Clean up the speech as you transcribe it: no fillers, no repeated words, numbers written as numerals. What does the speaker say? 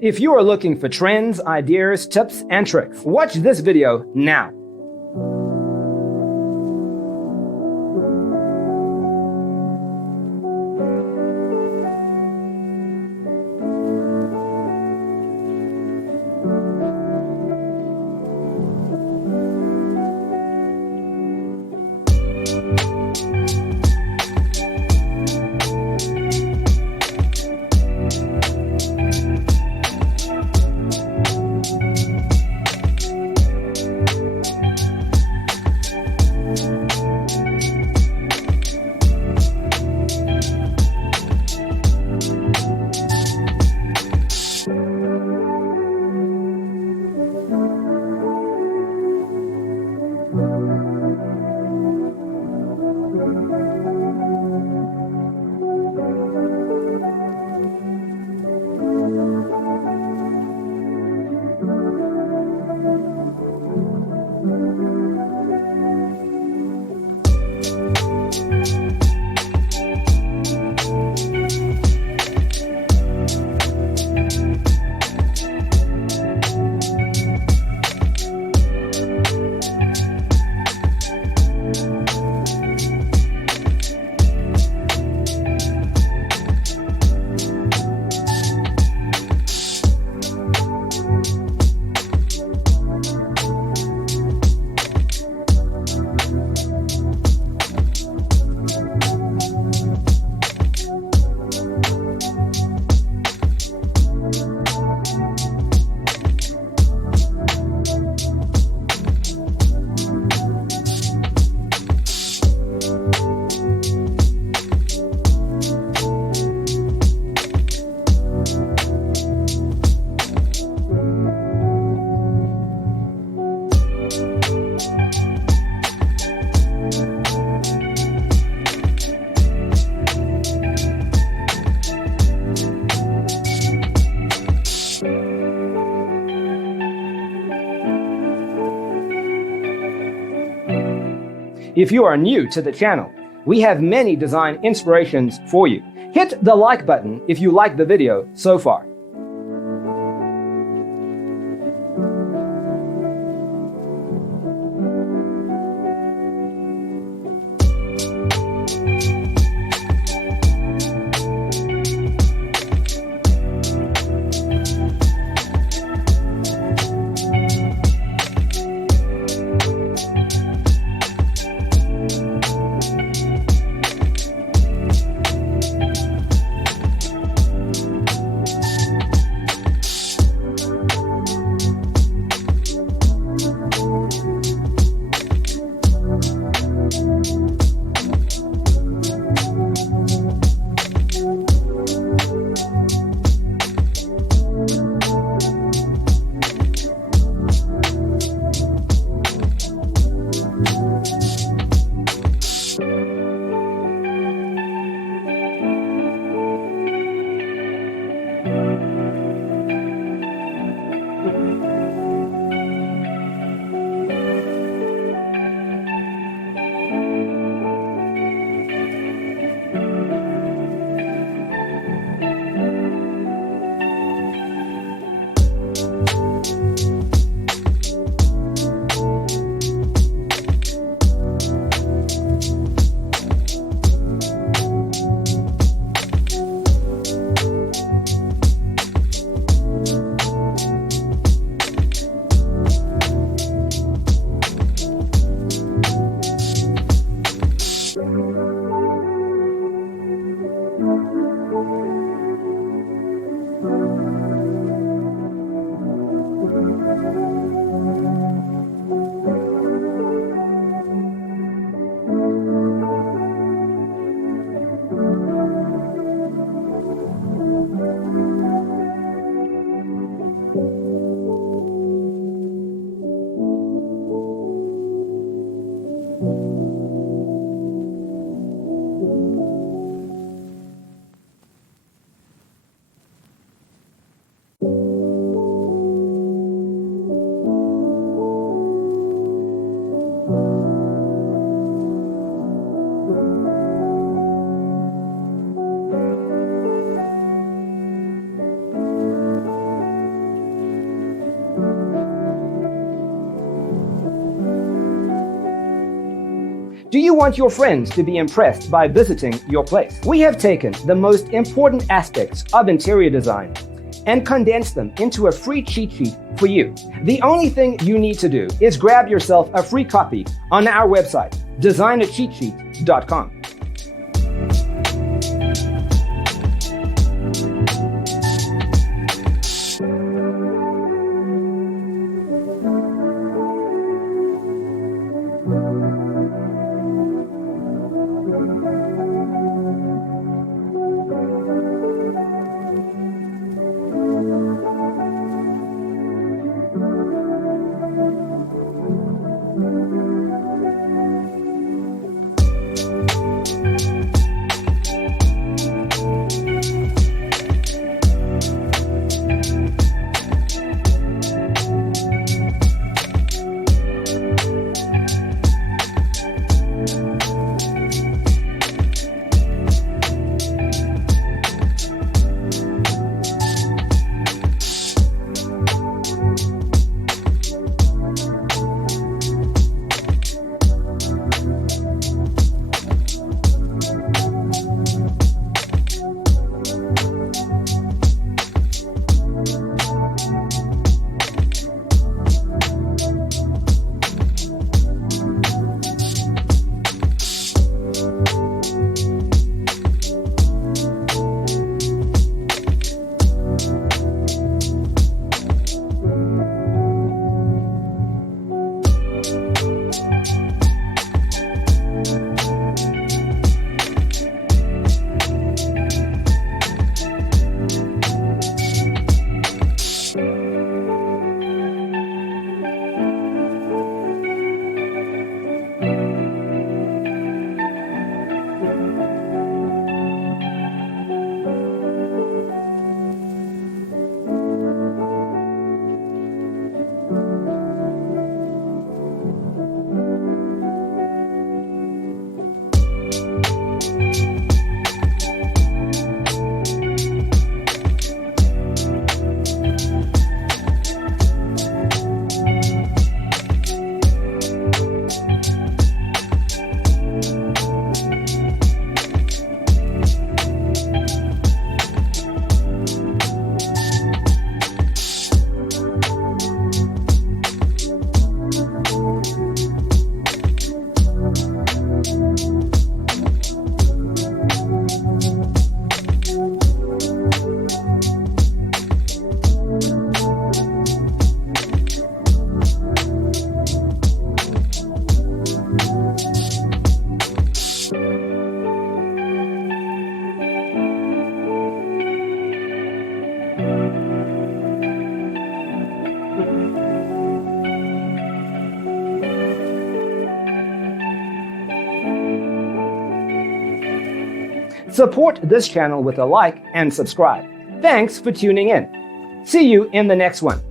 If you are looking for trends, ideas, tips, and tricks, watch this video now. If you are new to the channel, we have many design inspirations for you. Hit the like button if you like the video so far. Do you want your friends to be impressed by visiting your place? We have taken the most important aspects of interior design and condensed them into a free cheat sheet for you. The only thing you need to do is grab yourself a free copy on our website, designercheatsheet.com. Support this channel with a like and subscribe. Thanks for tuning in. See you in the next one.